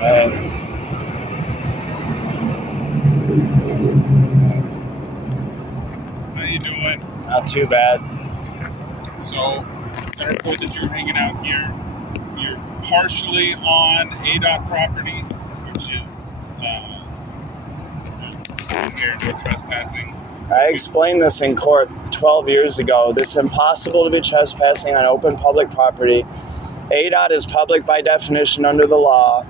How you doing? Not too bad. So, I report that you're hanging out here. You're partially on ADOT property, which is here, no trespassing. I explained this in court 12 years ago. This is impossible to be trespassing on open public property. ADOT is public by definition under the law,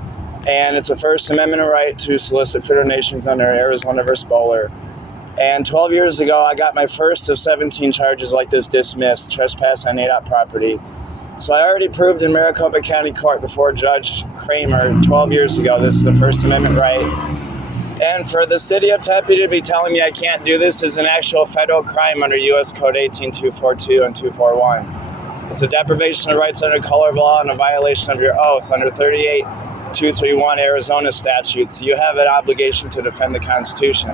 and it's a First Amendment right to solicit for donations under Arizona versus Bowler. And 12 years ago, I got my first of 17 charges like this dismissed, trespass on ADOT property. So I already proved in Maricopa County Court before Judge Kramer 12 years ago this is a First Amendment right. And for the city of Tempe to be telling me I can't do this is an actual federal crime under U.S. Code 18.242 and 241. It's a deprivation of rights under color of law and a violation of your oath under 38.231 Arizona statutes. You have an obligation to defend the Constitution.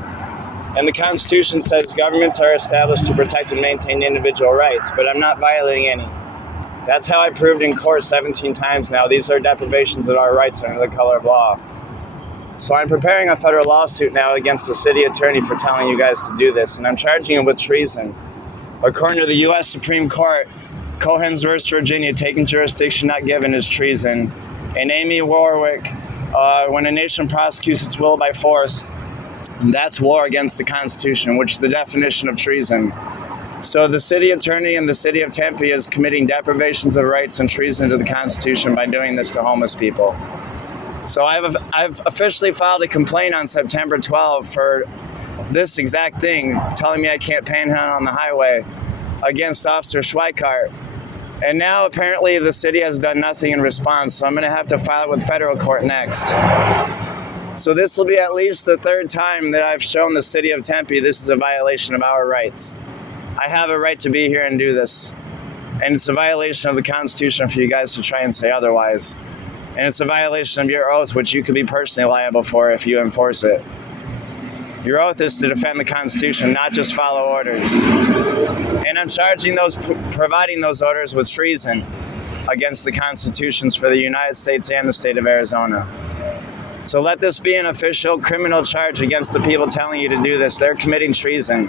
And the Constitution says governments are established to protect and maintain individual rights, but I'm not violating any. That's how I proved in court 17 times now. These are deprivations of our rights under the color of law. So I'm preparing a federal lawsuit now against the city attorney for telling you guys to do this, and I'm charging him with treason. According to the U.S. Supreme Court, Cohen's versus Virginia, taking jurisdiction not given is treason. And Amy Warwick, when a nation prosecutes its will by force, that's war against the Constitution, which is the definition of treason. So the city attorney in the city of Tempe is committing deprivations of rights and treason to the Constitution by doing this to homeless people. So I've officially filed a complaint on September 12th for this exact thing, telling me I can't panhandle on the highway against Officer Schweikart. And now apparently the city has done nothing in response, so I'm going to have to file it with federal court next. So this will be at least the third time that I've shown the city of Tempe this is a violation of our rights. I have a right to be here and do this. And it's a violation of the Constitution for you guys to try and say otherwise. And it's a violation of your oath, which you could be personally liable for if you enforce it. Your oath is to defend the Constitution, not just follow orders. And I'm charging those providing those orders with treason against the constitutions for the United States and the state of Arizona. So let this be an official criminal charge against the people telling you to do this. They're committing treason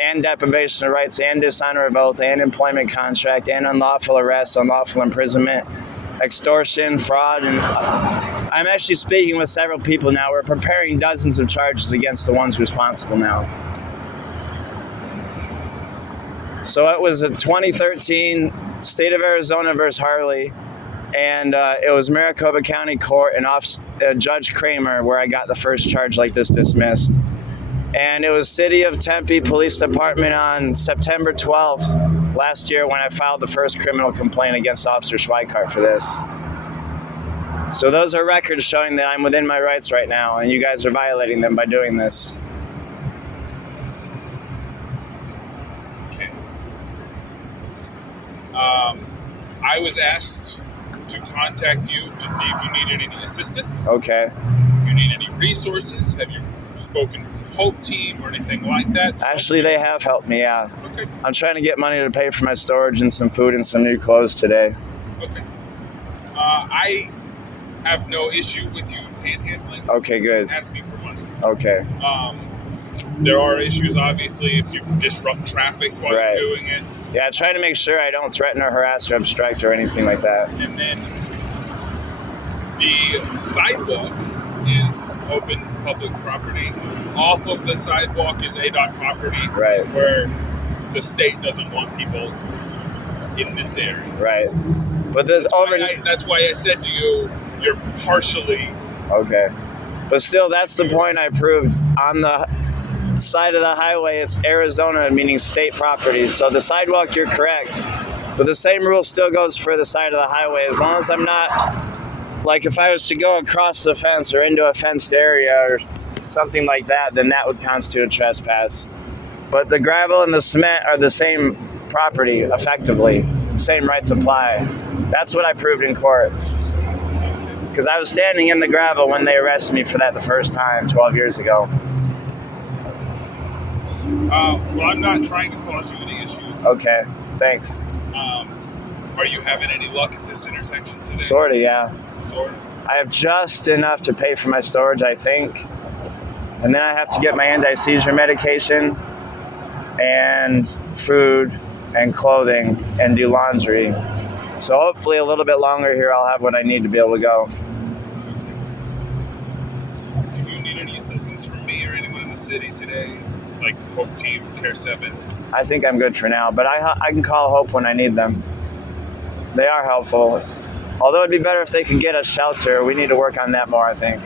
and deprivation of rights and dishonor of oath and employment contract and unlawful arrest, unlawful imprisonment, extortion, fraud, and I'm actually speaking with several people now. We're preparing dozens of charges against the ones responsible now. So it was a 2013 State of Arizona versus Harley, and it was Maricopa County Court and Judge Kramer where I got the first charge like this dismissed. And it was City of Tempe Police Department on September 12th last year when I filed the first criminal complaint against Officer Schweikart for this. So those are records showing that I'm within my rights right now, and you guys are violating them by doing this. Okay. I was asked to contact you to see if you needed any assistance. Okay. You need any resources? Have you spoken with the Hope team or anything like that? Actually, they have helped me, yeah. Okay. I'm trying to get money to pay for my storage and some food and some new clothes today. Okay. I have no issue with you panhandling. Okay, good. Asking for money. Okay. There are issues, obviously, if you disrupt traffic while Right. you're doing it. Yeah, I try to make sure I don't threaten or harass or obstruct or anything like that. And then the sidewalk is open public property. Off of the sidewalk is ADOT property, Right. where the state doesn't want people in this area. Right. But there's That's why I said to you, you're partially. Okay. But still, that's the point I proved. On the side of the highway, it's Arizona, meaning state property. So the sidewalk, you're correct. But the same rule still goes for the side of the highway. As long as I'm not, like if I was to go across the fence or into a fenced area or something like that, then that would constitute a trespass. But the gravel and the cement are the same property, effectively. Same rights apply. That's what I proved in court. Because I was standing in the gravel when they arrested me for that the first time 12 years ago. Well, I'm not trying to cause you any issues. Okay, thanks. Are you having any luck at this intersection today? Sorta, yeah. Sort of. I have just enough to pay for my storage, I think. And then I have to get my anti-seizure medication and food and clothing and do laundry. So hopefully a little bit longer here, I'll have what I need to be able to go. Do you need any assistance from me or anyone in the city today? Like Hope Team, Care 7? I think I'm good for now, but I can call Hope when I need them. They are helpful. Although it'd be better if they could get a shelter. We need to work on that more, I think.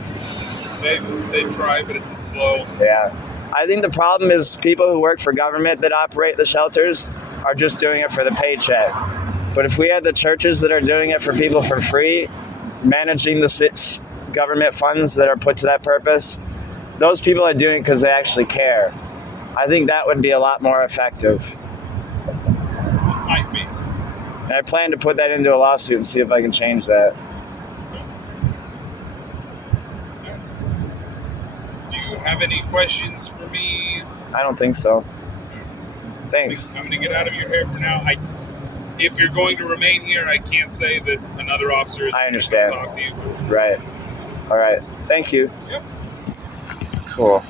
They try, but it's slow. Yeah. I think the problem is people who work for government that operate the shelters are just doing it for the paycheck. But if we had the churches that are doing it for people for free, managing the government funds that are put to that purpose, those people are doing it because they actually care. I think that would be a lot more effective. It might be. And I plan to put that into a lawsuit and see if I can change that. Do you have any questions for me? I don't think so. Thanks. I'm going to get out of your hair for now. If you're going to remain here, I can't say that another officer is I understand. going to talk to you. Right. All right. Thank you. Yep. Cool.